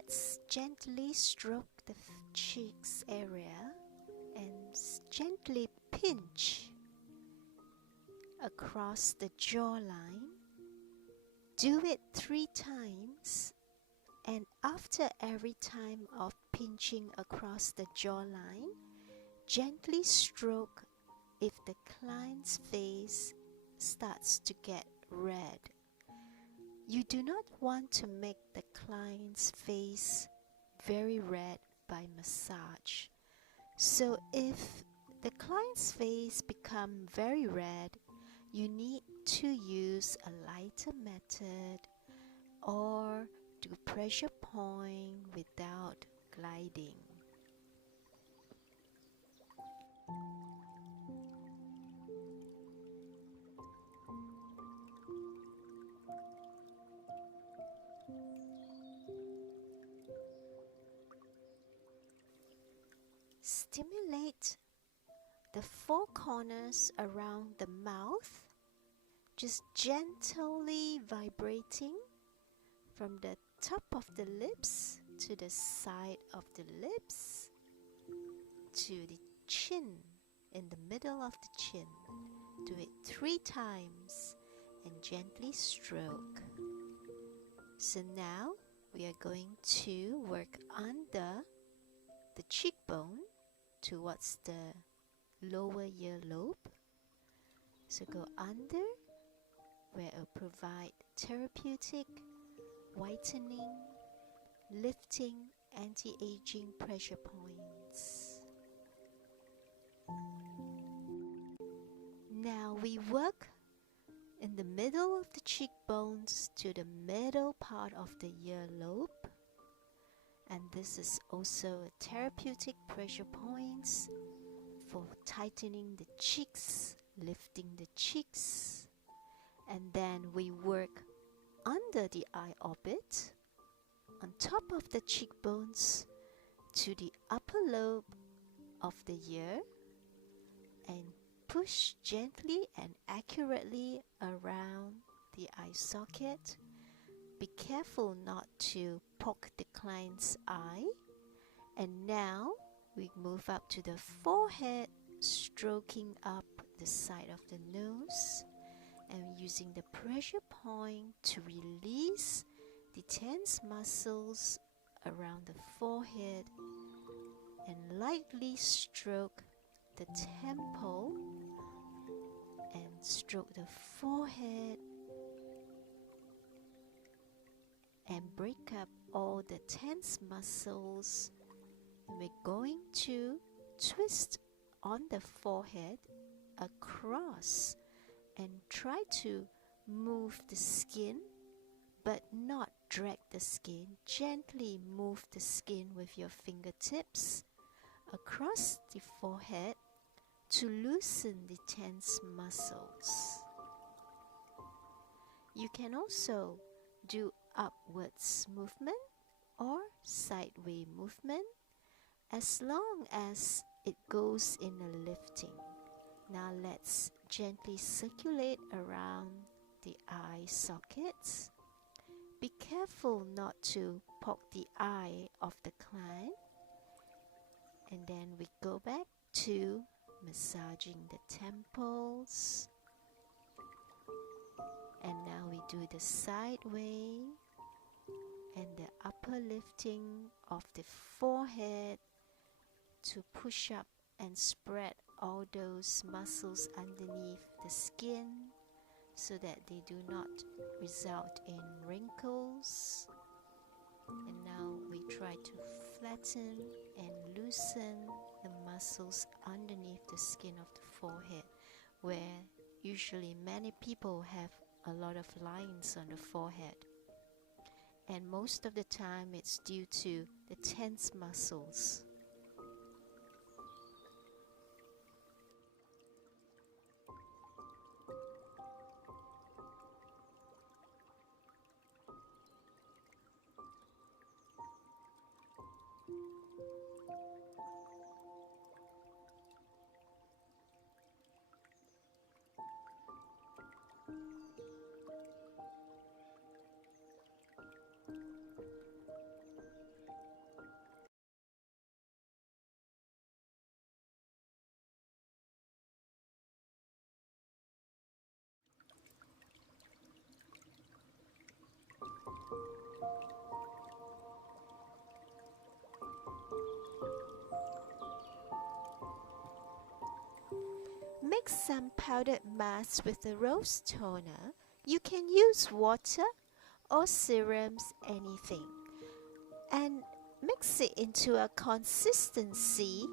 let's gently stroke the cheeks area and gently pinch across the jawline. Do it 3 times, and after every time of pinching across the jawline, gently stroke if the client's face starts to get red. You do not want to make the client's face very red by massage. So if the client's face become very red, you need to use a lighter method or do pressure point without gliding. Stimulate the 4 corners around the mouth, just gently vibrating from the top of the lips to the side of the lips to the chin, in the middle of the chin. Do it 3 times and gently stroke. So now we are going to work under the cheekbone towards the lower earlobe. So go under, where it will provide therapeutic, whitening, lifting, anti-aging pressure points. Now we work in the middle of the cheekbones to the middle part of the earlobe. And this is also a therapeutic pressure points for tightening the cheeks, lifting the cheeks. And then we work under the eye orbit, on top of the cheekbones to the upper lobe of the ear, and push gently and accurately around the eye socket. Be careful not to poke the client's eye. And now we move up to the forehead, stroking up the side of the nose and using the pressure point to release the tense muscles around the forehead and lightly stroke the temple and stroke the forehead and break up all the tense muscles. And we're going to twist on the forehead across and try to move the skin but not drag the skin. Gently move the skin with your fingertips across the forehead to loosen the tense muscles. You can also do upwards movement or sideways movement as long as it goes in a lifting. Now let's gently circulate around the eye sockets. Be careful not to poke the eye of the client. And then we go back to massaging the temples. And now we do the sideway and the upper lifting of the forehead to push up and spread all those muscles underneath the skin so that they do not result in wrinkles. And now we try to flatten and loosen the muscles underneath the skin of the forehead, where usually many people have a lot of lines on the forehead. And most of the time it's due to the tense muscles. mix some powdered mask with the rose toner, you can use water or serums, anything, and mix it into a consistency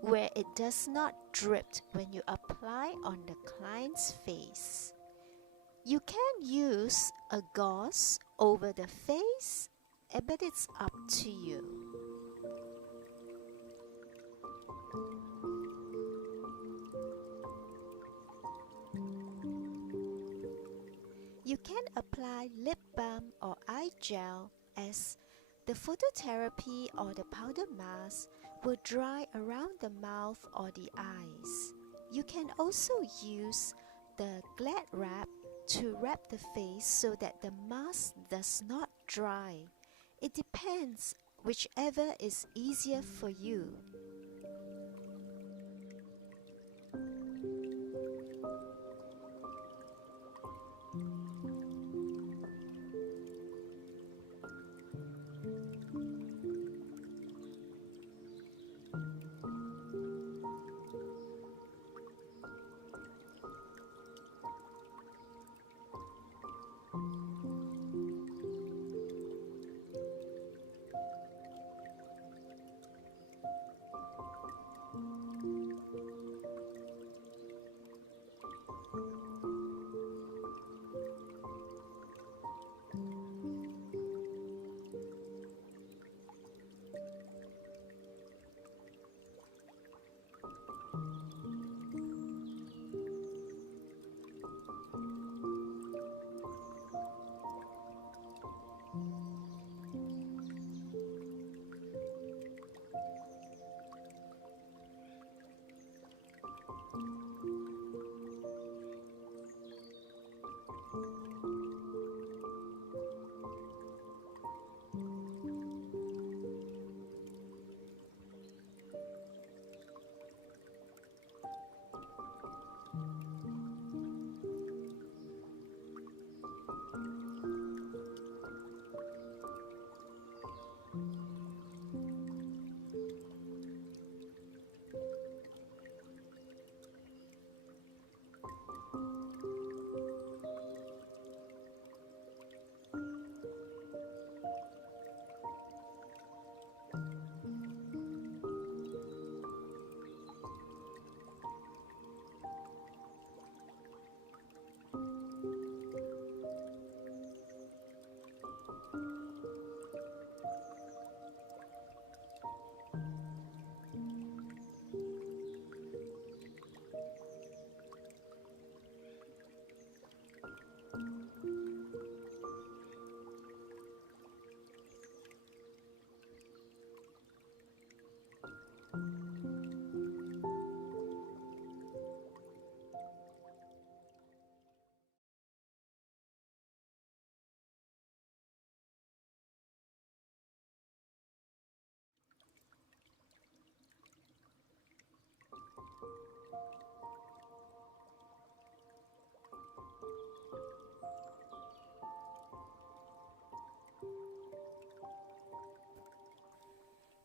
where it does not drip when you apply on the client's face. You can use a gauze over the face, but it's up to you. You can apply lip balm or eye gel, as the phototherapy or the powder mask will dry around the mouth or the eyes. You can also use the Glad wrap to wrap the face so that the mask does not dry. It depends whichever is easier for you.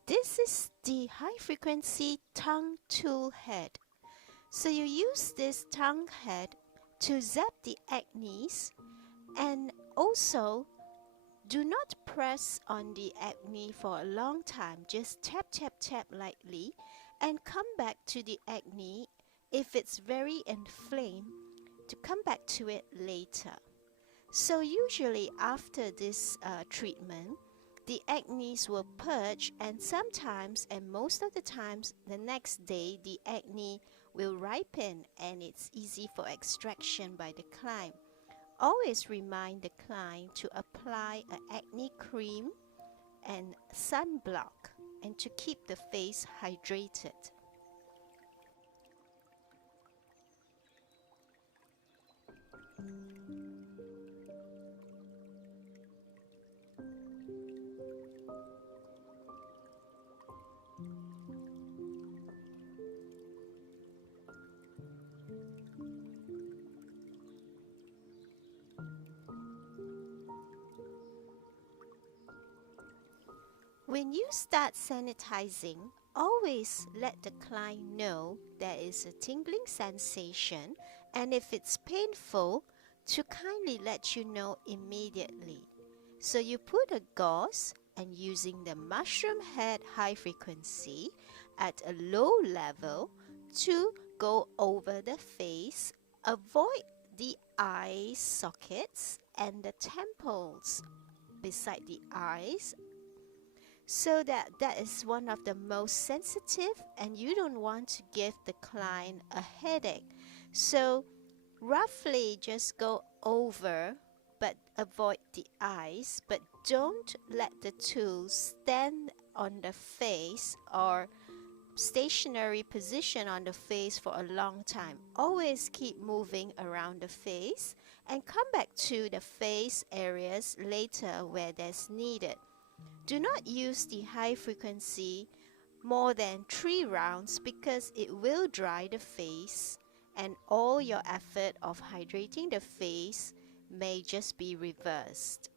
This is the high frequency tongue tool head. So you use this tongue head to zap the acne, and also do not press on the acne for a long time. Just tap tap tap lightly and come back to the acne if it's very inflamed, to come back to it later. So usually after this treatment, the acne will purge, and sometimes, and most of the times, the next day the acne will ripen and it's easy for extraction by the client. Always remind the client to apply an acne cream and sunblock, and to keep the face hydrated. When you start sanitizing, always let the client know there is a tingling sensation, and if it's painful, to kindly let you know immediately. So you put a gauze and using the mushroom head high frequency at a low level to go over the face, avoid the eye sockets and the temples beside the eyes, so that is one of the most sensitive and you don't want to give the client a headache. So roughly just go over but avoid the eyes, but don't let the tool stand on the face or stationary position on the face for a long time. Always keep moving around the face and come back to the face areas later where there's needed. Do not use the high frequency more than 3 rounds because it will dry the face and all your effort of hydrating the face may just be reversed.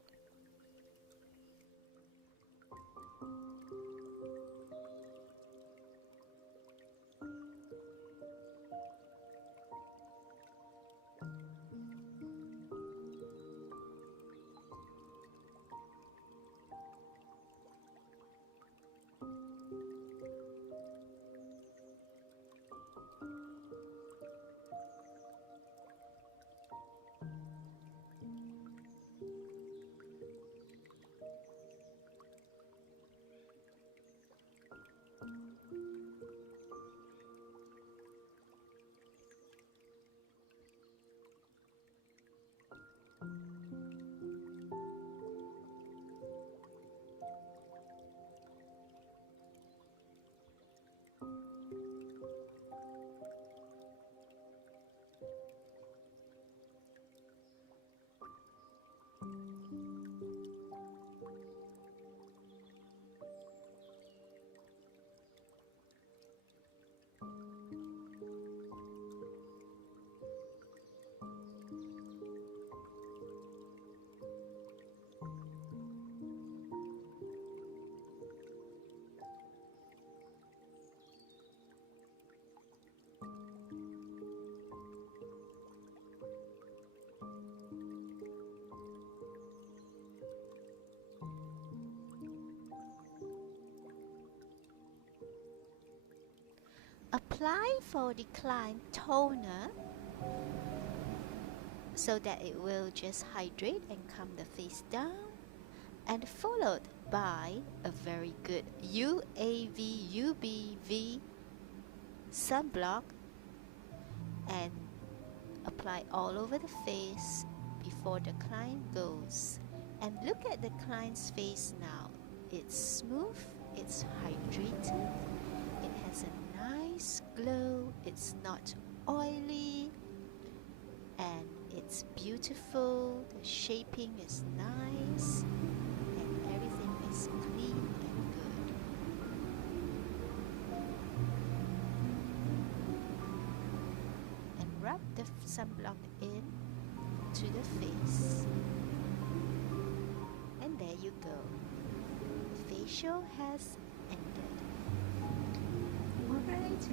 Apply for the client toner so that it will just hydrate and calm the face down, and followed by a very good UAV UBV sunblock, and apply all over the face before the client goes. And look at the client's face now. It's smooth, it's hydrated, it has a nice glow, it's not oily, and it's beautiful. The shaping is nice and everything is clean and good. And rub the sunblock in to the face, and there you go. Facial has ended. Alright,